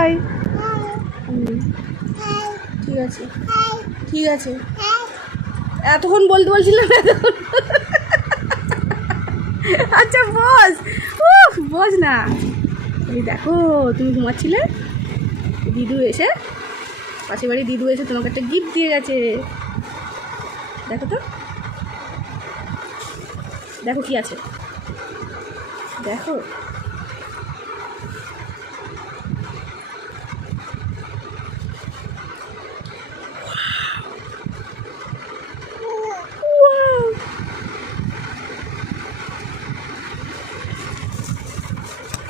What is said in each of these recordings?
High. ঠিক আছে ঠিক আছে, এতক্ষণ বলতে বলছিলাম এতক্ষণ। আচ্ছা বস, বস না। তুমি দেখো, তুমি ঘুমাচ্ছিলে, দিদু এসে, পাশের বাড়ি দিদু এসে তোমাকে একটা গিফট দিয়ে গেছে। দেখো তো, দেখো কি আছে, দেখো।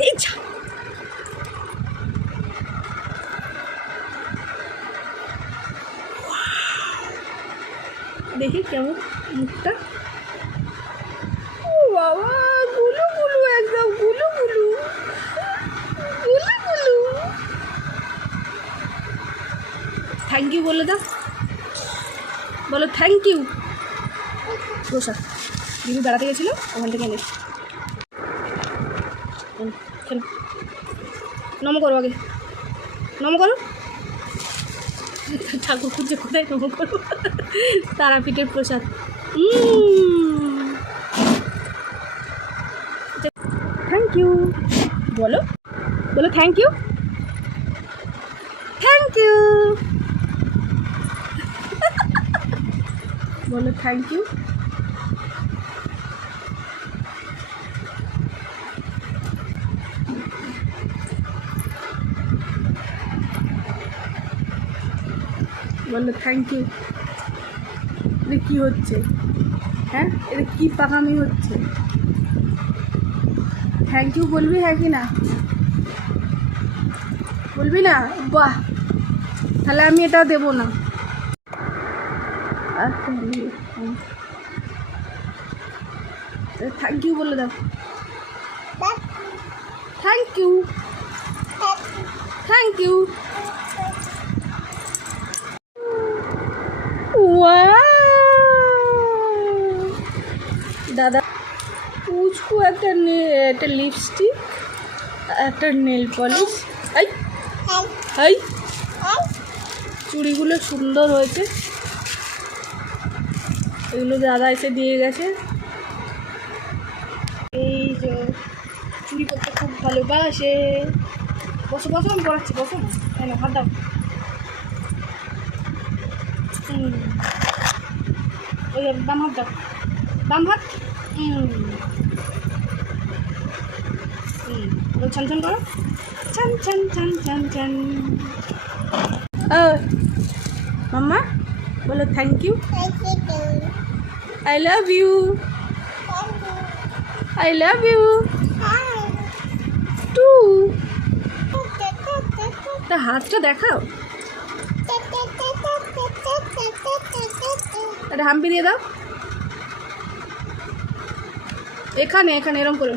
এই যা, দেখি কেমন মুখটা। ও বাবা, গুলু গুলু, একদম গুলু গুলু গুলু গুলু। থ্যাংক ইউ বলে দাও, বলো থ্যাংক ইউ। বসা, দিদি বেড়াতে গেছিলো, ওখান থেকে এনে খেলো। নম করো আগে, নম করো। ঠাকুর খুঁজে কোথায় নম করো? তারাপীঠের প্রসাদ। থ্যাংক ইউ বলো, বলো থ্যাংক ইউ, থ্যাংক ইউ বলো, থ্যাংক ইউ। বলো থ্যাংক ইউ। এটা কী হচ্ছে? হ্যাঁ, এটা কী পাকামি হচ্ছে? থ্যাংক ইউ বলবি, হ্যাঁ কি না বলবি না? বাহ, তাহলে আমি এটা দেবো না। থ্যাংক ইউ বলে দাও, থ্যাংক ইউ, থ্যাংক ইউ। দাদা পুচকু একটা লিপস্টিক, একটা নেল পলিশ। এই এই চুড়িগুলো সুন্দর হয়েছে, এগুলো দাদা এসে দিয়ে গেছে। এই যে চুড়ি করতে খুব ভালোবাসে। বসো বসো, আমি পড়াচ্ছি, বসো না, হাত দাও। ওই বাম হাত দাও, বাম হাত। ছান ছান করো, ছান ছান ছান ছান ছান। মাম্মা বলো thank you, I love you, I love you too. তা হাতটা দেখাও, একটা হাম্পি দিয়ে দাও। এখানে এখানে এরম করে।